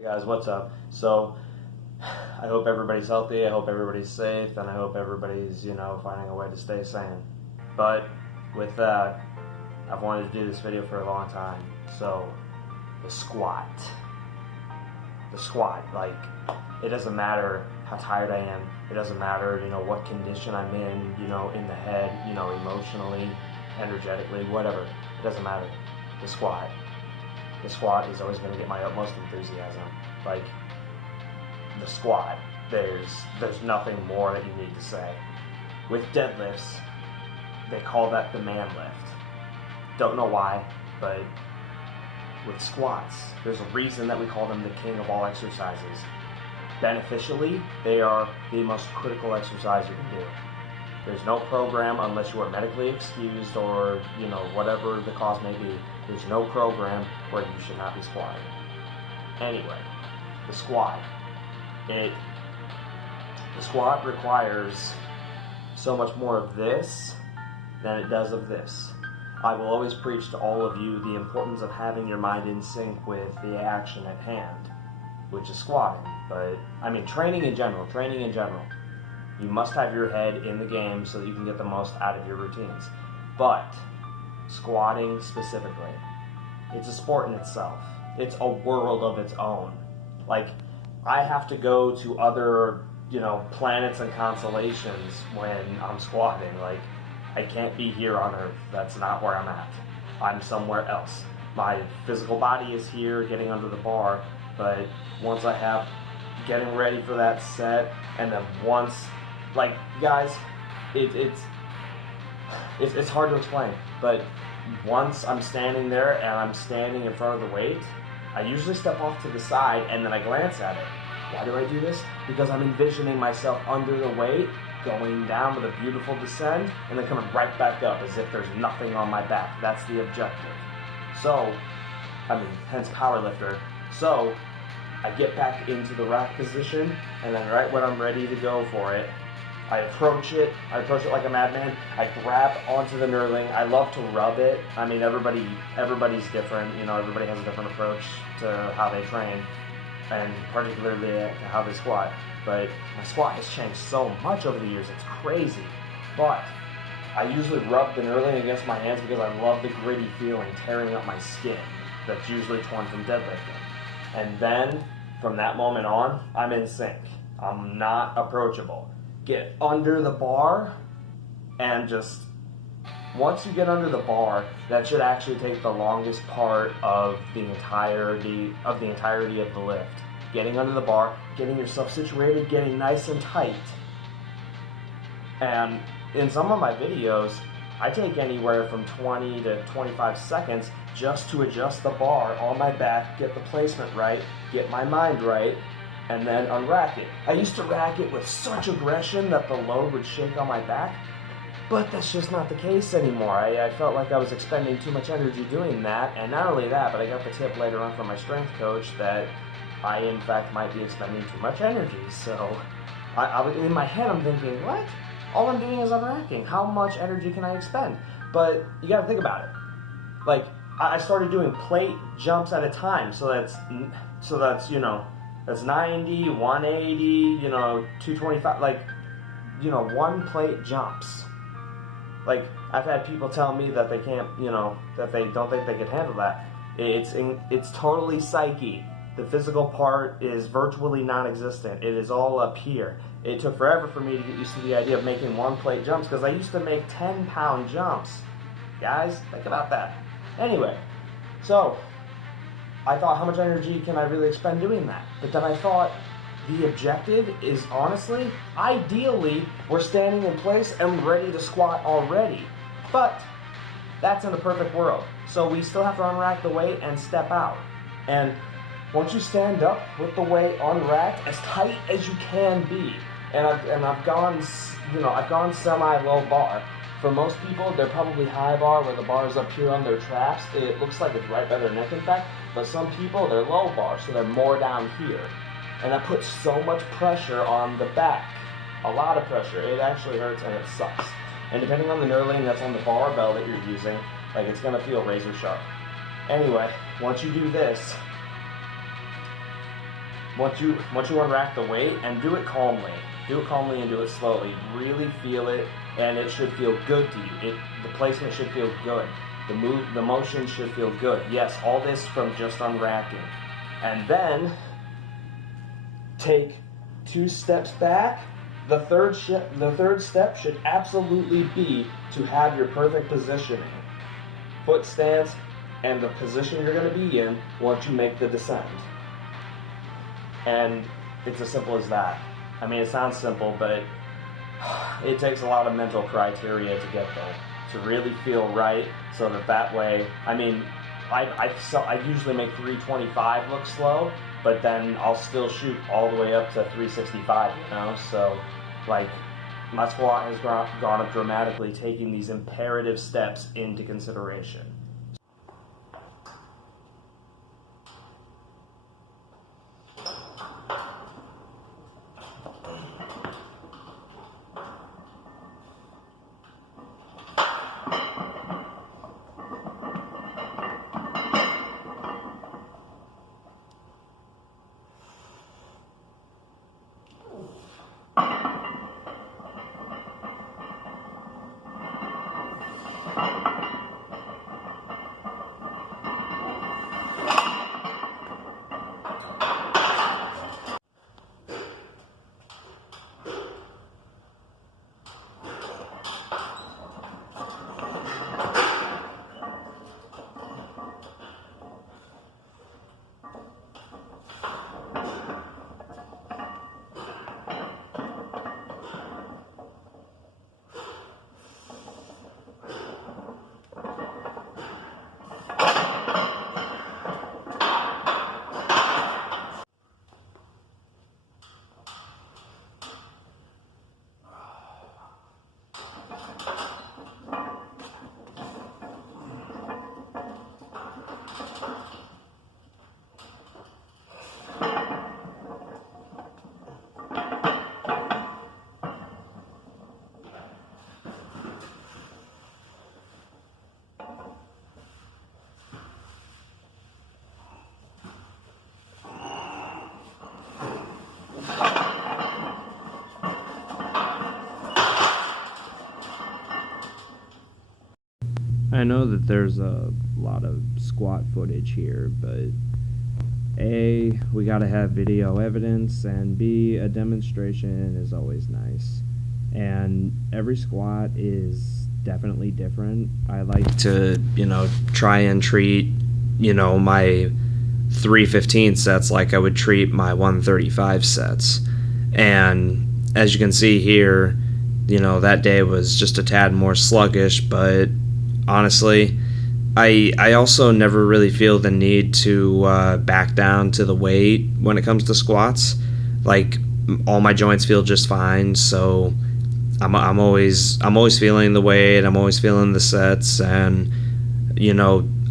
Hey guys, what's up? So, I hope everybody's healthy, I hope everybody's safe, and I hope everybody's, finding a way to stay sane. But, with that, I've wanted to do this video for a long time. So, the squat. The squat, it doesn't matter how tired I am, it doesn't matter, what condition I'm in the head, emotionally, energetically, whatever. It doesn't matter. The squat. The squat is always going to get my utmost enthusiasm. The squat, there's nothing more that you need to say. With deadlifts, they call that the man lift. Don't know why, but with squats, there's a reason that we call them the king of all exercises. Beneficially, they are the most critical exercise you can do. There's no program, unless you are medically excused or, whatever the cause may be, there's no program where you should not be squatting. Anyway, the squat. The squat requires so much more of this than it does of this. I will always preach to all of you the importance of having your mind in sync with the action at hand, which is squatting. But, training in general. You must have your head in the game so that you can get the most out of your routines. But squatting specifically, it's a sport in itself. It's a world of its own. I have to go to other, planets and constellations when I'm squatting. I can't be here on Earth. That's not where I'm at. I'm somewhere else. My physical body is here getting under the bar, but once I have getting ready for that set, and then once, guys, it's hard to explain, but once I'm standing there and I'm standing in front of the weight, I usually step off to the side and then I glance at it. Why do I do this? Because I'm envisioning myself under the weight, going down with a beautiful descend, and then coming right back up as if there's nothing on my back. That's the objective. So, hence powerlifter. So, I get back into the rack position, and then right when I'm ready to go for it, I approach it like a madman. I grab onto the knurling. I love to rub it. Everybody's different. Everybody has a different approach to how they train, and particularly how they squat. But my squat has changed so much over the years, it's crazy. But I usually rub the knurling against my hands because I love the gritty feeling tearing up my skin that's usually torn from deadlifting. And then, from that moment on, I'm in sync. I'm not approachable. Get under the bar, and just, once you get under the bar, that should actually take the longest part of the entirety of the lift. Getting under the bar, getting yourself situated, getting nice and tight. And in some of my videos, I take anywhere from 20 to 25 seconds just to adjust the bar on my back, get the placement right, get my mind right, and then unrack it. I used to rack it with such aggression that the load would shake on my back, but that's just not the case anymore. I felt like I was expending too much energy doing that, and not only that, but I got the tip later on from my strength coach that I, in fact, might be expending too much energy. So, in my head, I'm thinking, what? All I'm doing is I'm racking. How much energy can I expend? But you gotta think about it. I started doing plate jumps at a time, so that's that's 90, 180, 225, one plate jumps. I've had people tell me that they can't, that they don't think they can handle that. It's totally psyche. The physical part is virtually non-existent. It is all up here. It took forever for me to get used to the idea of making one plate jumps, because I used to make 10-pound jumps. Guys, think about that. Anyway, so I thought, how much energy can I really expend doing that? But then I thought, the objective is, honestly, ideally, we're standing in place and ready to squat already. But that's in a perfect world. So we still have to unrack the weight and step out. And once you stand up with the weight unracked, as tight as you can be, and I've gone semi-low bar. For most people, they're probably high bar where the bar is up here on their traps. It looks like it's right by their neck, in fact. But some people, they're low bar, so they're more down here. And that puts so much pressure on the back. A lot of pressure. It actually hurts and it sucks. And depending on the knurling that's on the barbell that you're using, it's gonna feel razor sharp. Anyway, once you do this, once you unrack the weight, and do it calmly. Do it calmly and do it slowly. Really feel it, and it should feel good to you. The placement should feel good. The motion should feel good. Yes, all this from just unracking. And then take 2 steps back. The third step should absolutely be to have your perfect positioning. Foot stance and the position you're going to be in once you make the descent. And it's as simple as that. I mean, it sounds simple, but it takes a lot of mental criteria to get there, to really feel right, so that way, I mean, I usually make 325 look slow, but then I'll still shoot all the way up to 365, you know? So, like, my squat has gone up dramatically, taking these imperative steps into consideration. I know that there's a lot of squat footage here, but A, we gotta have video evidence, and B, a demonstration is always nice. And every squat is definitely different. I like to, try and treat, my 315 sets like I would treat my 135 sets. And as you can see here, that day was just a tad more sluggish, but honestly, I also never really feel the need to back down to the weight when it comes to squats. Like, all my joints feel just fine, so I'm always feeling the weight. I'm always feeling the sets, and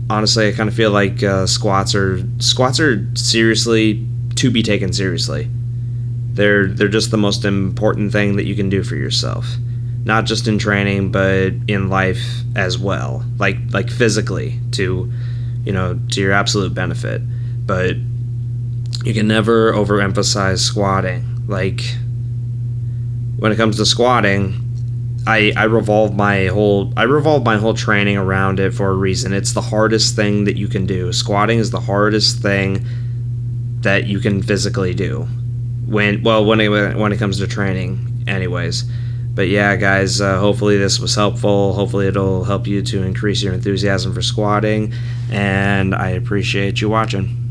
honestly, I kind of feel like squats are seriously to be taken seriously. They're just the most important thing that you can do for yourself. Not just in training, but in life as well, like physically, to your absolute benefit. But you can never overemphasize squatting. Like, when it comes to squatting, I revolve my whole training around it for a reason. It's the hardest thing that you can do. Squatting is the hardest thing that you can physically do when it comes to training, anyways. But yeah, guys, hopefully this was helpful. Hopefully it'll help you to increase your enthusiasm for squatting, and I appreciate you watching.